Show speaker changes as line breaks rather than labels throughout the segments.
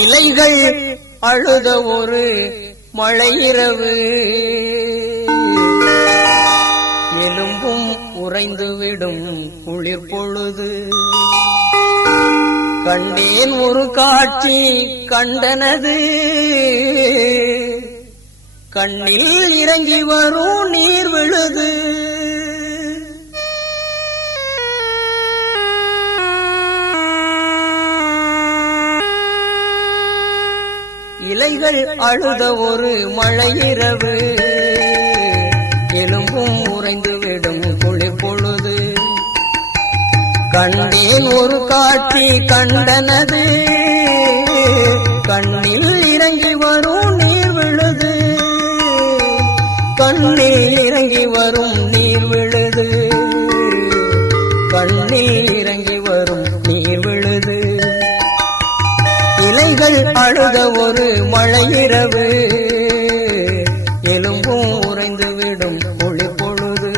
இலைகள் அழுத ஒரு மழையிரவு. எலும்பும் உறைந்துவிடும் குளிர் பொழுது. கண்டேன் ஒரு காட்சி கண்டனது. கண்ணில் இறங்கி வரும் நீர் விழுது. இலைகள் அழுத ஒரு மழை இரவு எலும்பும் உறைந்து விடும் குளிர் பொழுது கண்டேன் ஒரு காட்சி கண்டனது. கண்ணில் இறங்கி வரும் நீர் விழுது. கண்ணில் இறங்கி வரும் நீர் விழு அழுத ஒரு மழை எலும்பும் உறைந்து விடும் ஒளி பொழுது.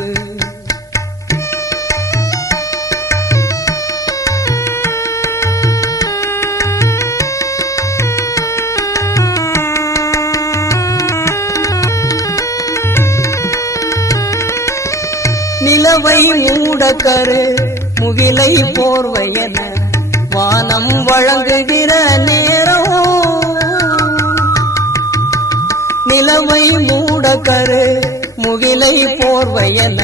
நிலவை மூடக்கரு முகிலை போர்வையன வானம் வழங்குகிற நேரம் நிலவை மூடக்கரு. முகிலை போர்வையன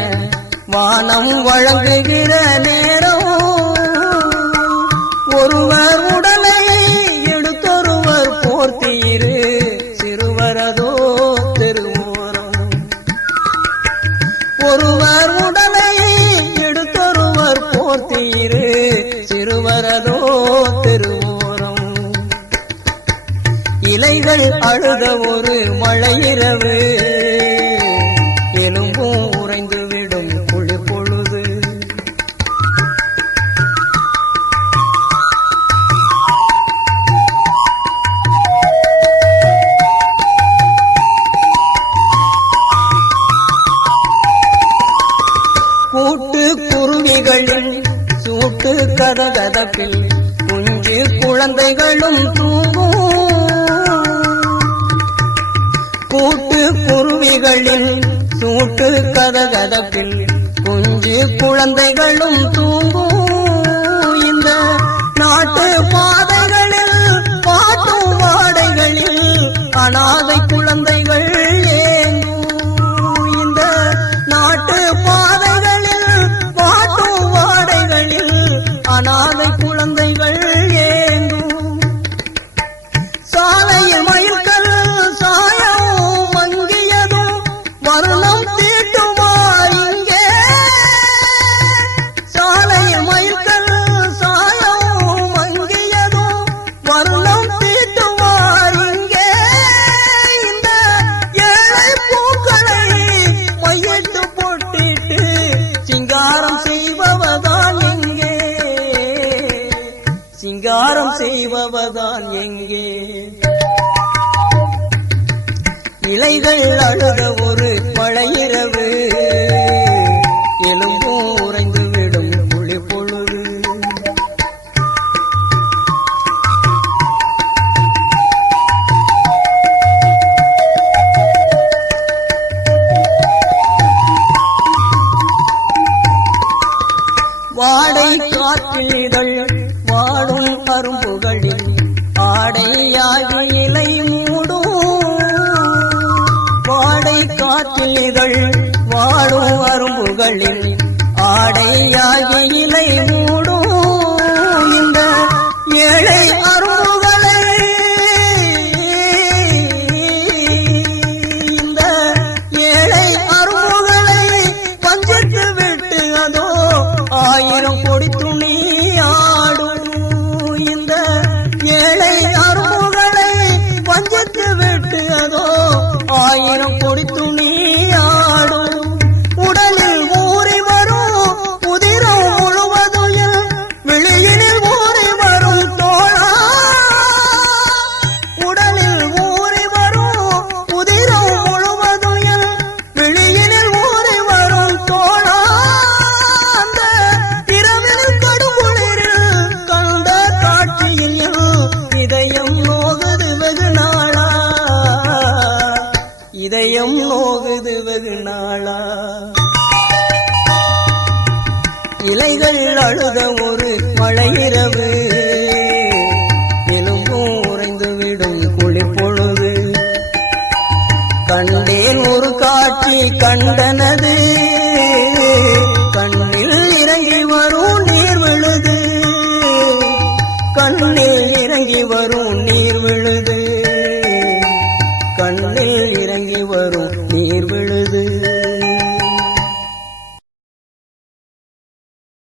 வானம் வழங்குகிற நேரம். ஒருவர் உடலை எடுத்தொருவர் போர்த்தியிரு சிறுவரதோ திருமூரம் ஒருவர் உடலை எடுத்தொருவர் போர்த்தியிரு சிறுவரதோ திருமூரம் இலைகள் அழுத ஒரு மழை இரவு எலும்பும் உறைந்து விடும் குளிர் பொழுது. கூட்டு குருவிகளின் சூட்டு கதகதப்பில் குஞ்சு குழந்தைகளும் தூங்கும் கூட்டு குருவிகளில் சூட்டு கதகதப்பில் குஞ்சு குழந்தைகளும் தூங்கும். இந்த நாட்டு பாதைகளில் பாட்டும் வாடைகளில் அனாதை குழந்தை செய்பவதான் எங்கே? இலைகள் அழுத ஒரு பழையிரவு எலும்பும் உறைந்து விடும் மொழி பொழுது. வாடை காற்றிதழ் ஆடையாகி இலை மூடும். வாடை காற்றிதழ் வாடும் அரும்புகளில் ஆடையாகி இலை மூடும். இந்த ஏழை அரும்புகளை இந்த ஏழை அரும்புகளை பஞ்சத்து விட்டு அதோ ஆயிரம் கொடித்து வெகு நாளா? இலைகள் அழுத ஒரு மழை இரவு. எலும்பும் உறைந்து விடும் குளிப்பொழுது கண்டேன் ஒரு காட்சி கண்டனது. கண்ணில் இறங்கி வரும் நீர் விழுது. கண்ணில் இறங்கி வரும் நீர்